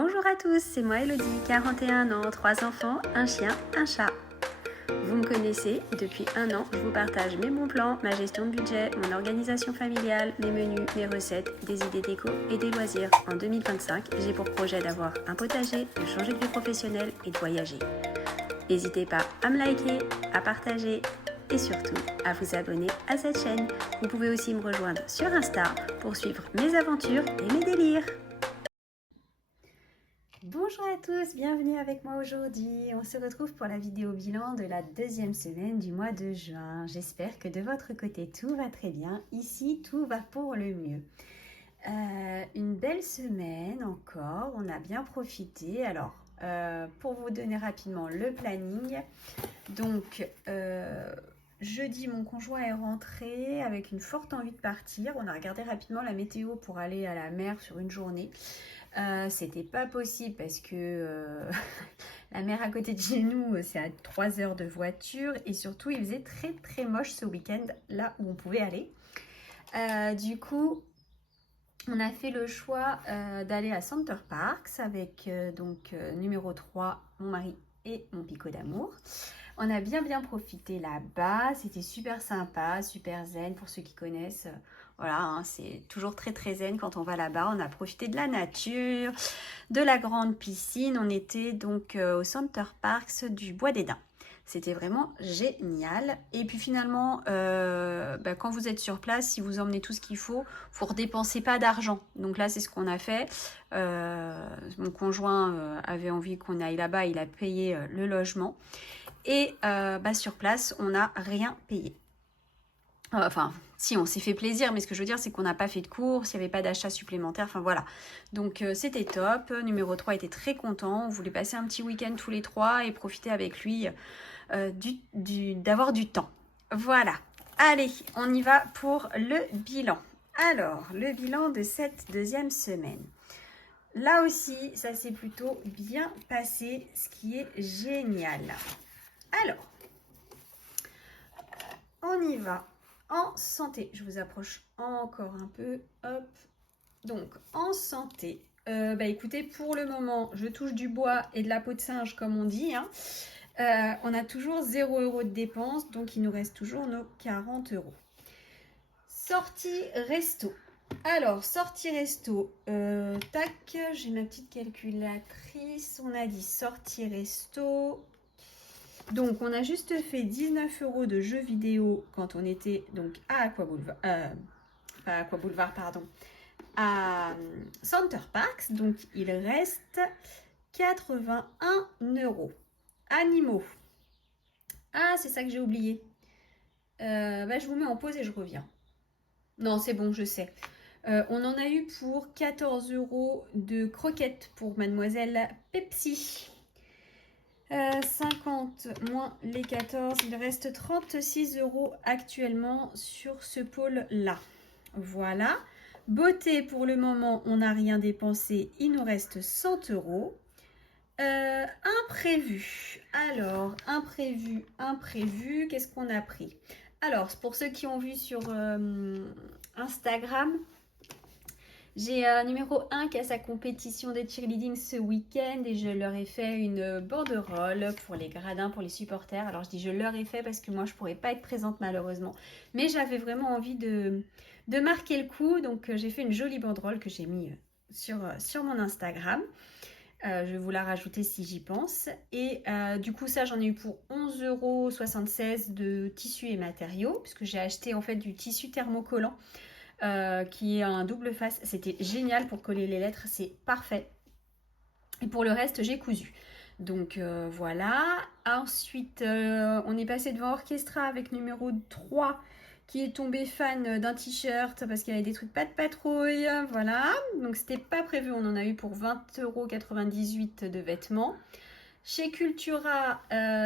Bonjour à tous, c'est moi Elodie, 41 ans, 3 enfants, un chien, un chat. Vous me connaissez, depuis un an, je vous partage mes bons plans, ma gestion de budget, mon organisation familiale, mes menus, mes recettes, des idées déco et des loisirs. En 2025, j'ai pour projet d'avoir un potager, de changer de vie professionnelle et de voyager. N'hésitez pas à me liker, à partager et surtout à vous abonner à cette chaîne. Vous pouvez aussi me rejoindre sur Insta pour suivre mes aventures et mes délires. Bonjour à tous, bienvenue avec moi aujourd'hui. On se retrouve pour la vidéo bilan de la deuxième semaine du mois de juin. J'espère que de votre côté tout va très bien. Ici, tout va pour le mieux. Une belle semaine encore, on a bien profité. Alors, pour vous donner rapidement le planning, donc jeudi, mon conjoint est rentré avec une forte envie de partir. On a regardé rapidement la météo pour aller à la mer sur une journée. C'était pas possible parce que la mer à côté de chez nous, c'est à 3 heures de voiture et surtout il faisait très très moche ce week-end là où on pouvait aller. Du coup, on a fait le choix d'aller à Center Parcs avec numéro 3, mon mari et mon picot d'amour. On a bien profité là-bas, c'était super sympa, super zen pour ceux qui connaissent. Voilà, hein, c'est toujours très zen quand on va là-bas. On a profité de la nature, de la grande piscine. On était donc au Center Parks du Bois des Dains. C'était vraiment génial. Et puis finalement, quand vous êtes sur place, si vous emmenez tout ce qu'il faut, vous ne redépensez pas d'argent. Donc là, c'est ce qu'on a fait. Mon conjoint avait envie qu'on aille là-bas. Il a payé le logement. Et sur place, on n'a rien payé. Enfin, si, on s'est fait plaisir, mais ce que je veux dire, c'est qu'on n'a pas fait de courses, il n'y avait pas d'achat supplémentaire, enfin voilà. Donc c'était top, numéro 3 était très content, on voulait passer un petit week-end tous les trois et profiter avec lui d'avoir du temps. Voilà, allez, on y va pour le bilan. Alors, le bilan de cette deuxième semaine. Là aussi, ça s'est plutôt bien passé, ce qui est génial. Alors, on y va en santé. Je vous approche encore un peu. Hop. Donc, en santé. Écoutez, pour le moment, je touche du bois et de la peau de singe, comme on dit. Hein. On a toujours 0 € de dépenses, donc il nous reste toujours nos 40 €. Sortie resto. Alors, sortie resto. Tac, j'ai ma petite calculatrice. On a dit sortie resto. Donc, on a juste fait 19 € de jeux vidéo quand on était donc à à Center Parcs. Donc, il reste 81 €. Animaux. Ah, c'est ça que j'ai oublié. Je vous mets en pause et je reviens. Non, c'est bon, je sais. On en a eu pour 14 € de croquettes pour Mademoiselle Pepsi. 50 moins les 14, il reste 36 € actuellement sur ce pôle-là. Voilà. Beauté, pour le moment, on n'a rien dépensé, il nous reste 100 €. Imprévu. Alors, imprévu, qu'est-ce qu'on a pris? Alors, pour ceux qui ont vu sur Instagram, j'ai numéro 1 qui a sa compétition de cheerleading ce week-end et je leur ai fait une banderole pour les gradins, pour les supporters. Alors je dis je leur ai fait parce que moi je ne pourrais pas être présente malheureusement. Mais j'avais vraiment envie de marquer le coup. Donc j'ai fait une jolie banderole que j'ai mis sur mon Instagram. Je vais vous la rajouter si j'y pense. Et du coup ça j'en ai eu pour 11,76 € de tissu et matériaux. Puisque j'ai acheté en fait du tissu thermocollant. Qui est un double face. C'était génial pour coller les lettres, c'est parfait. Et pour le reste, j'ai cousu. Donc voilà. Ensuite, on est passé devant Orchestra avec numéro 3 qui est tombé fan d'un t-shirt parce qu'il y avait des trucs pas de patrouille. Voilà. Donc c'était pas prévu. On en a eu pour 20,98 € de vêtements. Chez Cultura,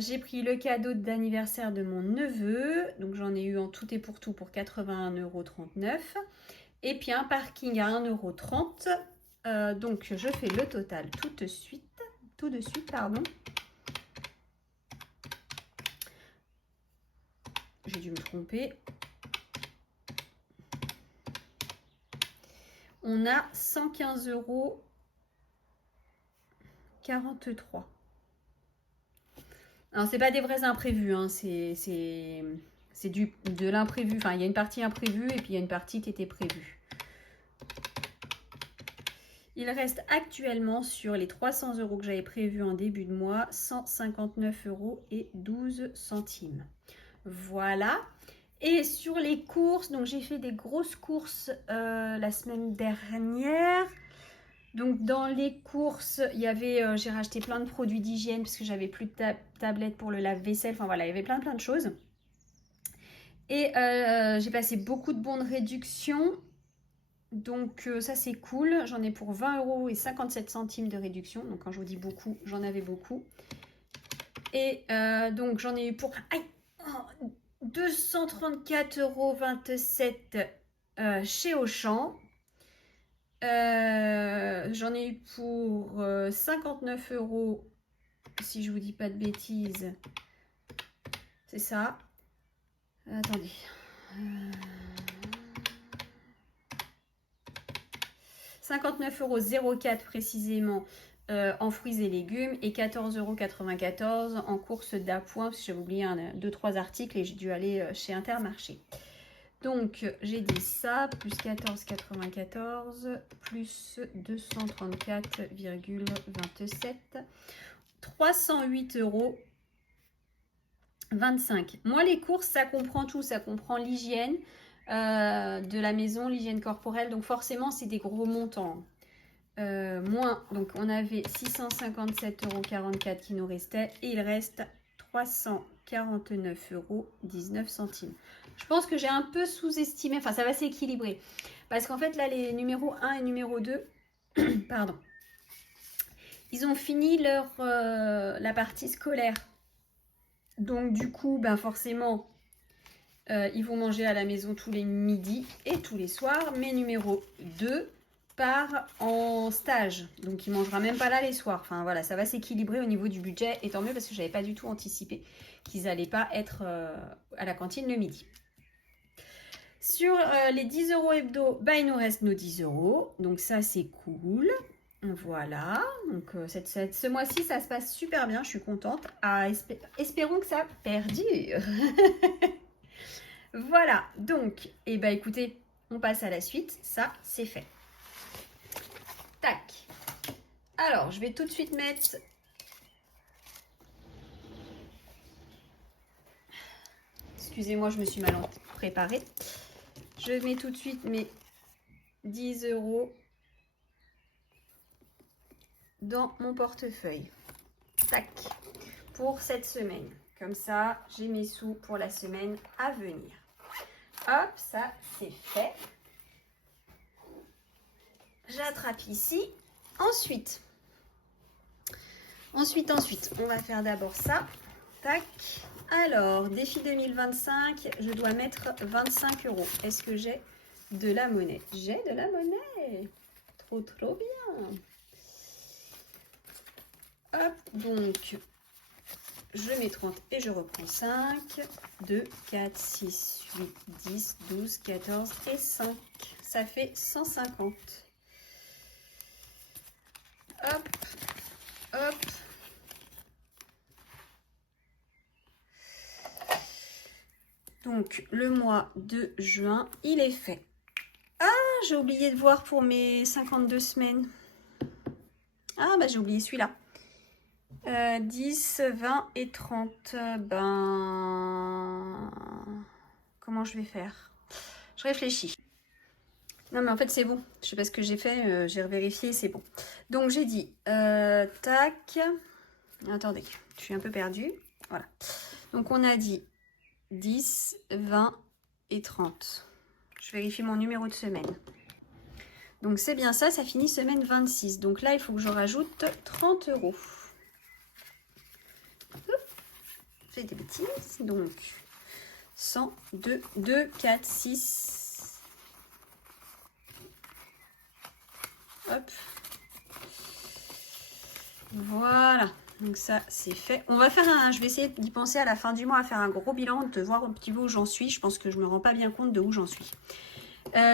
j'ai pris le cadeau d'anniversaire de mon neveu. Donc j'en ai eu en tout et pour tout pour 81,39 €. Et puis un parking à 1,30 €. Donc je fais le total tout de suite. J'ai dû me tromper. On a 115 € 43. Alors, c'est pas des vrais imprévus, hein, c'est de l'imprévu. Enfin, il y a une partie imprévue et puis il y a une partie qui était prévue. Il reste actuellement sur les 300 € que j'avais prévus en début de mois, 159,12 €. Voilà. Et sur les courses, donc j'ai fait des grosses courses la semaine dernière. Donc dans les courses, il y avait, j'ai racheté plein de produits d'hygiène parce que j'avais plus de tablettes pour le lave-vaisselle. Enfin voilà, il y avait plein de choses. Et j'ai passé beaucoup de bons de réduction. Donc ça c'est cool. J'en ai pour 20,57 € de réduction. Donc quand je vous dis beaucoup, j'en avais beaucoup. Et donc j'en ai eu pour 234,27 € chez Auchan. J'en ai eu pour 59 €, si je vous dis pas de bêtises. C'est ça. Attendez. 59,04 € précisément en fruits et légumes et 14,94 € en course d'appoint parce que j'avais oublié 2-3 articles et j'ai dû aller chez Intermarché. Donc j'ai dit ça, plus 14,94 plus 234,27, 308,25 €. Moi les courses ça comprend tout, ça comprend l'hygiène de la maison, l'hygiène corporelle, donc forcément c'est des gros montants. Moins, donc on avait 657,44 € qui nous restait et il reste 349,19 €. Je pense que j'ai un peu sous-estimé, enfin ça va s'équilibrer. Parce qu'en fait là les numéros 1 et numéro 2, pardon, ils ont fini la partie scolaire. Donc du coup, ben forcément, ils vont manger à la maison tous les midis et tous les soirs. Mais numéro 2 part en stage. Donc il ne mangera même pas là les soirs. Enfin voilà, ça va s'équilibrer au niveau du budget. Et tant mieux parce que je n'avais pas du tout anticipé qu'ils n'allaient pas être à la cantine le midi. Sur les 10 € hebdo, bah, il nous reste nos 10 €. Donc ça, c'est cool. Voilà. Donc ce mois-ci, ça se passe super bien. Je suis contente. Espérons que ça perdure. Voilà. Donc, eh ben, écoutez, on passe à la suite. Ça, c'est fait. Tac. Alors, je vais tout de suite mettre... Excusez-moi, je me suis mal préparée. Je mets tout de suite mes 10 € dans mon portefeuille. Tac. Pour cette semaine. Comme ça, j'ai mes sous pour la semaine à venir. Hop, ça c'est fait. J'attrape ici. Ensuite, on va faire d'abord ça. Tac. Alors, défi 2025, je dois mettre 25 €. Est-ce que j'ai de la monnaie? J'ai de la monnaie. Trop bien. Hop, donc, je mets 30 et je reprends 5, 2, 4, 6, 8, 10, 12, 14 et 5. Ça fait 150. Hop, hop. Donc, le mois de juin, il est fait. Ah, j'ai oublié de voir pour mes 52 semaines. Ah, bah j'ai oublié celui-là. 10, 20 et 30. Ben... Comment je vais faire? Je réfléchis. Non, mais en fait, c'est bon. Je sais pas ce que j'ai fait. J'ai vérifié, c'est bon. Donc, j'ai dit... tac. Attendez, je suis un peu perdue. Voilà. Donc, on a dit 10, 20 et 30. Je vérifie mon numéro de semaine. Donc, c'est bien ça. Ça finit semaine 26. Donc, là, il faut que je rajoute 30 €. J'ai des bêtises. Donc, 100, 2, 2, 4, 6. Hop. Voilà. Donc ça, c'est fait. On va faire un... Je vais essayer d'y penser à la fin du mois, à faire un gros bilan, de voir un petit peu où j'en suis. Je pense que je me rends pas bien compte de où j'en suis.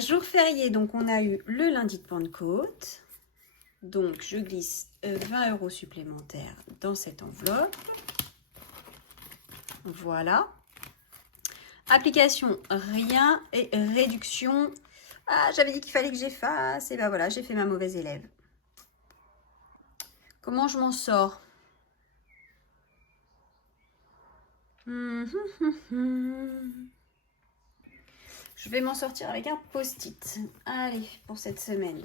Jour férié, donc on a eu le lundi de Pentecôte. Donc, je glisse 20 € supplémentaires dans cette enveloppe. Voilà. Application, rien. Et réduction. Ah, j'avais dit qu'il fallait que j'efface. Et ben voilà, j'ai fait ma mauvaise élève. Comment je m'en sors? Je vais m'en sortir avec un post-it. Allez, pour cette semaine.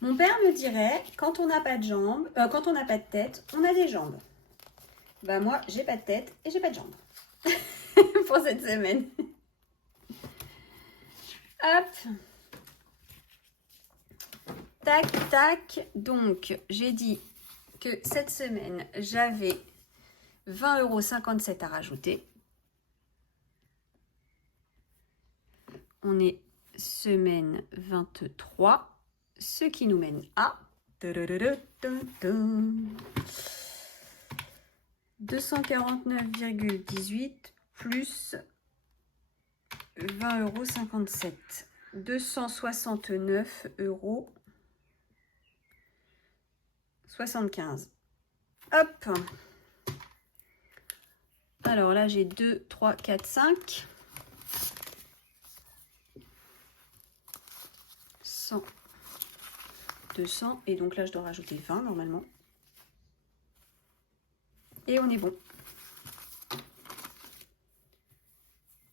Mon père me dirait, quand on n'a pas de jambes, quand on n'a pas de tête, on a des jambes. Bah moi, j'ai pas de tête et j'ai pas de jambes. Pour cette semaine. Hop. Tac, tac. Donc, j'ai dit que cette semaine, j'avais 20,57 € à rajouter. On est semaine 23, ce qui nous mène à 249,18 plus 20,57 €. 269,75 €. Hop. Alors là, j'ai 2, 3, 4, 5. 100, 200. Et donc là, je dois rajouter 20 normalement. Et on est bon.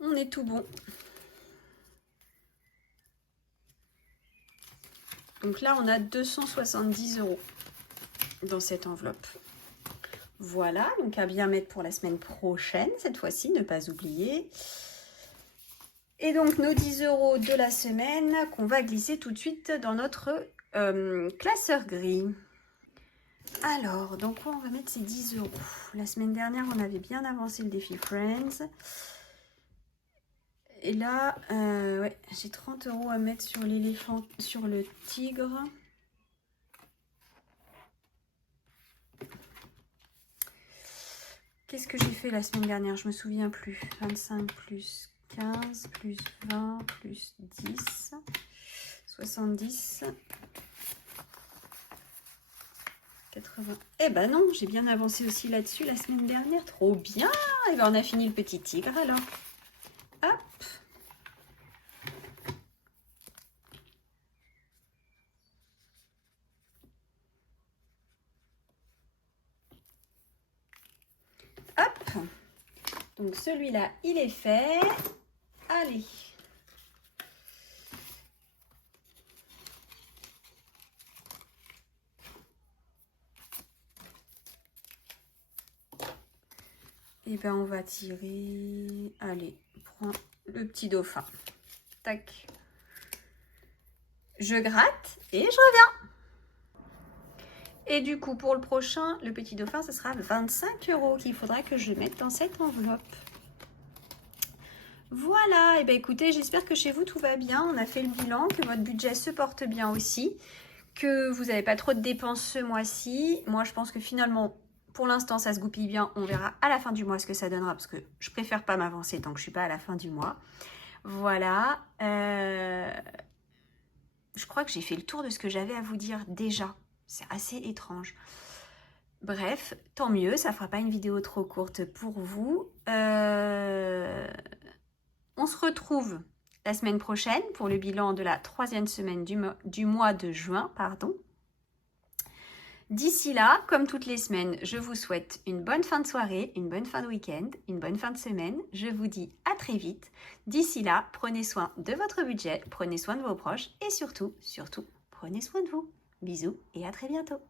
On est tout bon. Donc là, on a 270 € dans cette enveloppe. Voilà, donc à bien mettre pour la semaine prochaine, cette fois-ci, ne pas oublier. Et donc nos 10 € de la semaine qu'on va glisser tout de suite dans notre classeur gris. Alors, dans quoi on va mettre ces 10 €? La semaine dernière, on avait bien avancé le défi Friends. Et là, ouais, j'ai 30 € à mettre sur l'éléphant, sur le tigre. Qu'est-ce que j'ai fait la semaine dernière? Je me souviens plus. 25 plus 15 plus 20 plus 10. 70. 80. Eh ben non, j'ai bien avancé aussi là-dessus la semaine dernière. Trop bien! Et ben on a fini le petit tigre alors. Hop! Hop! Donc celui-là, il est fait. Allez! Et ben on va tirer. Allez, prends le petit dauphin. Tac. Je gratte et je reviens. Et du coup, pour le prochain, le petit dauphin, ce sera 25 € qu'il faudra que je mette dans cette enveloppe. Voilà, et bien écoutez, j'espère que chez vous tout va bien. On a fait le bilan, que votre budget se porte bien aussi, que vous n'avez pas trop de dépenses ce mois-ci. Moi, je pense que finalement, pour l'instant, ça se goupille bien. On verra à la fin du mois ce que ça donnera, parce que je préfère pas m'avancer tant que je suis pas à la fin du mois. Voilà. Je crois que j'ai fait le tour de ce que j'avais à vous dire déjà. C'est assez étrange. Bref, tant mieux, ça fera pas une vidéo trop courte pour vous. On se retrouve la semaine prochaine pour le bilan de la 3e semaine du mois de juin. D'ici là, comme toutes les semaines, je vous souhaite une bonne fin de soirée, une bonne fin de week-end, une bonne fin de semaine. Je vous dis à très vite. D'ici là, prenez soin de votre budget, prenez soin de vos proches et surtout, prenez soin de vous. Bisous et à très bientôt.